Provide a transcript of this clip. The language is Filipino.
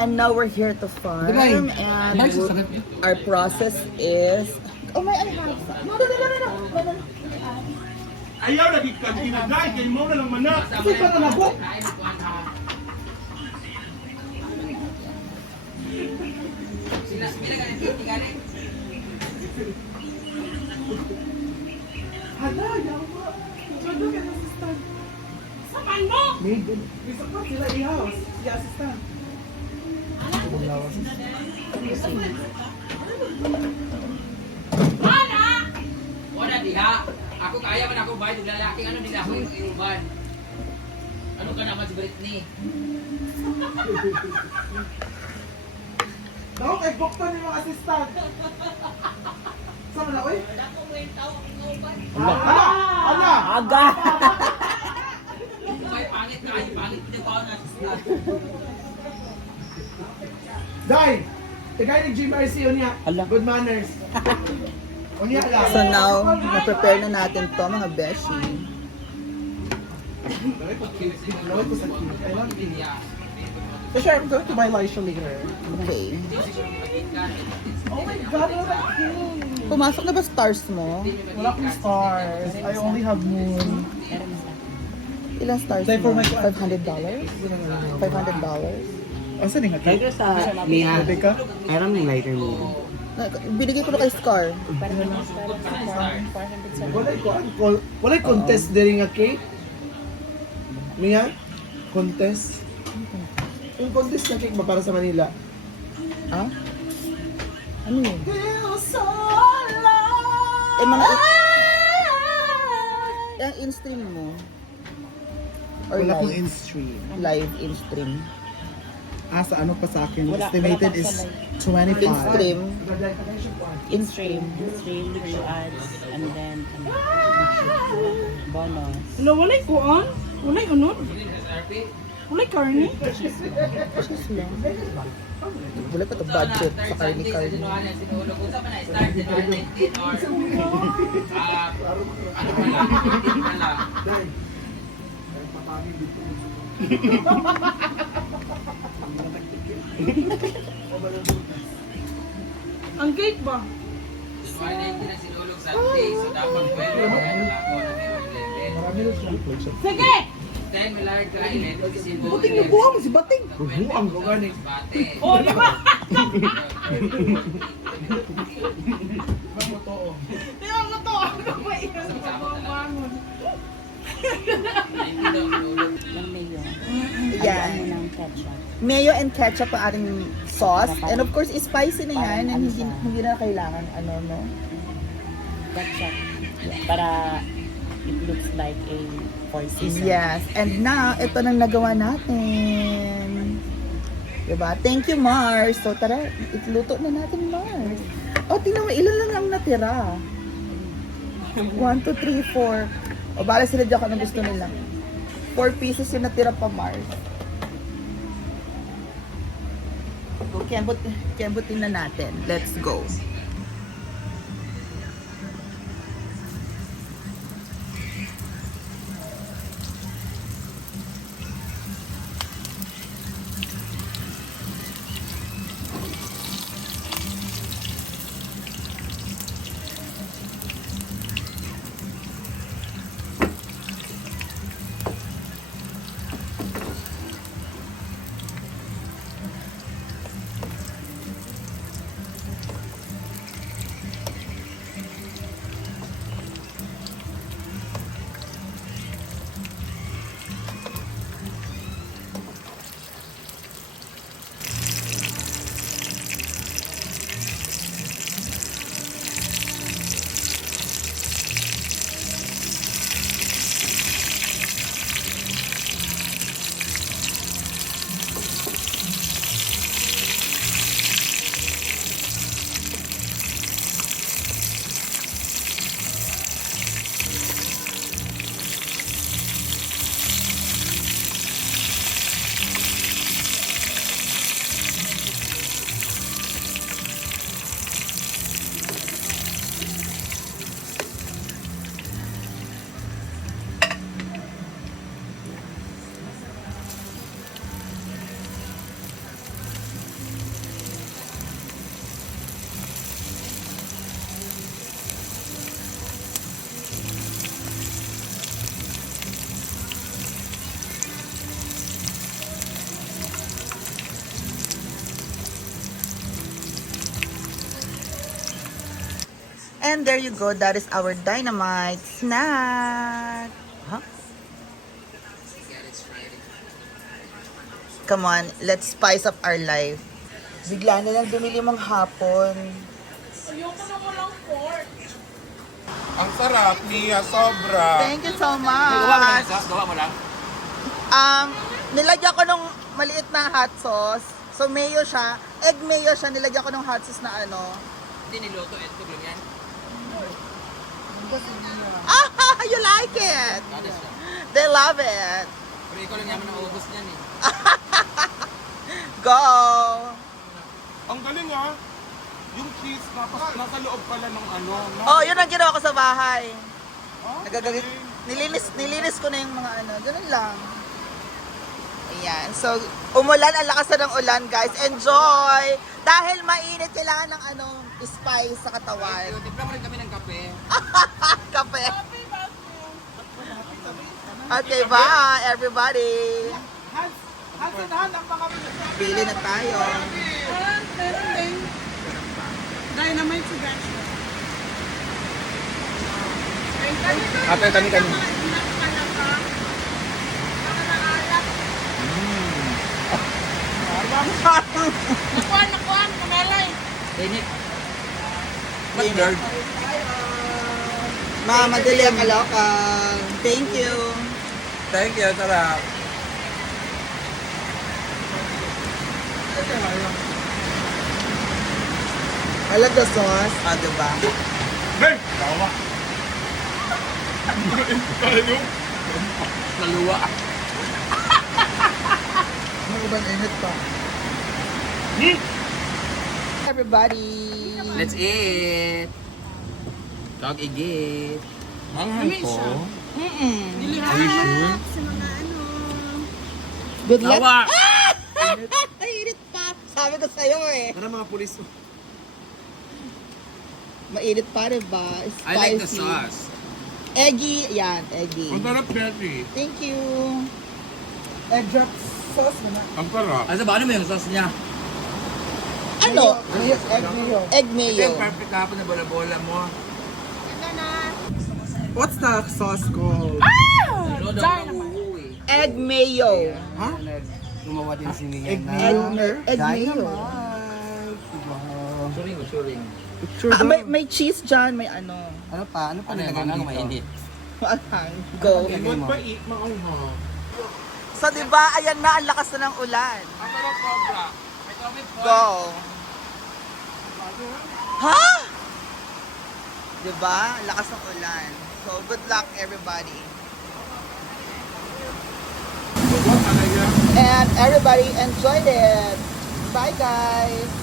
And now we're here to farm, and our process is. Oh my, I have some. No. Ayaw lagi ka ginagay, kaya mo na lang mana. Kasi para nabok. Hala, yawa. Jodo ka na assistant. Saman mo! Bisa pa sila i-house. Si assistant. Mana? Wala diha. Ako kaya man ako bayad og lalaki ano nila ako yung iuban. Ano ka naman si Britney? Daw kay bukto ni mga assistant. Sama na, oy? Wala ko mo yung tao ang iuban. Hala! Aga! Kaya pangit kayo, pangit din pa na sa Dai! Tigay ni GMRC unya. Good manners. Unya lang. So now, na-prepare na natin to mga beshi. Lord, ko sa cute. I love it. So sure, I'm going to buy Lisha later. Okay. Oh my God, I like you. Pumasok na ba stars mo? Wala akong stars. I only have moon. Ilang stars Say for mo? my- $500? $500? Asa din nga? Kaya sa Mia, Teka. aram ng lighter mo. Binigay ko na kay Scar. Walay contest diri nga cake. Mia, contest. Yung contest na cake ba para sa Manila? Ah? Ano yun? Eh, mga yung in-stream mo? Or Wala akong live? in-stream. Live in-stream. Sa ano pa sa akin? Estimated is 25. In-stream. stream through ads, and then bonus. Wala, walay kuan? Walay unod? Walay karni? Just lang. Wala pa ito budget sa karni-karni. Sinulo ko sa man na start din 19 or ano pa lang, 15 pa lang. Ang cake ba? Wala na yung sinulog sa day, so dapat pwede ako na may ulit. Sige! 10 Millard ka, 11 kasi Buting na buwang si Bating. Buwang ko gani. bate. Oh, di ba? Tingnan mo to. Ano ba yan? Mabangon. Ng mayo. Yan. Ano ng ketchup. Mayo and ketchup ang ating sauce. And of course, spicy na yan. And hindi na kailangan ano, no? Ketchup. Para it looks like a four season. Yes. And now, ito nang nagawa natin. Diba? Thank you, Mars. So, tara, itluto na natin, Mars. Oh, tingnan mo, ilan lang ang natira? 1, 2, 3, 4. O, bala sila dyan kung anong gusto nila. 4 pieces yung natira pa, Mars. O, kembutin na natin. Let's go. And there you go. That is our dynamite snack. Huh? Come on, let's spice up our life. Bigla na lang bumili mong hapon. Ayoko na walang pork. Ang sarap niya, sobra. Thank you so Gawa mo lang much. yung sauce, gawa mo lang. Nilagyan ko nung maliit na hot sauce. So mayo siya. Egg mayo siya. Nilagyan ko ng hot sauce na ano. Hindi niluto, ito lang yan. Ah, you like it. Kadas lang. They love it. Pero ikaw lang yaman ang ubos niyan eh. Go. Ang galing ah. Yung cheese, nasa loob pala ng ano. No? Oh, yun ang ginawa ko sa bahay. Ah, Nagagagit. Nilinis ko na yung mga ano. Ganun lang. Ayan. So, umulan. Ang lakas na ng ulan, guys. Enjoy! Dahil mainit, kailangan ng ano, spice sa katawan. Timpla mo rin kami ng kape. Kape. Okay, bye, everybody. Pili na tayo. Meron din. Dynamite si Gacha. Ate, kani. Nakuan, kamalay. Init. Init. Madali ang kalokan. Thank you. Thank you, sarap. I like the sauce. Ah, diba? Hey! Tawa. Ano? Naluwa. Ano ba init pa? Everybody. Let's eat. Tawag igit. Manghang ko. Good luck. Tawa. Mainit pa. Sabi ko sa'yo eh. Ano mga pulis mo? Mainit pa rin ba? Spicy. I like the sauce. Eggy. Yan, eggy. Ang sarap, Betty. Thank you. Egg drop sauce mo na. Ang sarap. Asa ba ano mo yung sauce niya? Ano? Egg mayo. Egg Ito mayo. yung perfect hapon na bola-bola mo. What's the sauce called? Ano daw nauuwi? Egg mayo. Ha? Gumawa din si Nia Egg na mayo? Egg mayo. Suring o suring. Picture Ah, daw. may cheese dyan, may ano. Ano pa? Ano pa Ano yung nilagay mga dito? mainit? Anghang. Go. Iwan pa, maanghang. So, di ba, ayan na, ang lakas na ng ulan. Ang sarap sobra. May comment po. Go. Ha? Di ba? Ang lakas ng ulan. So, good luck, everybody. And everybody enjoyed it. Bye, guys.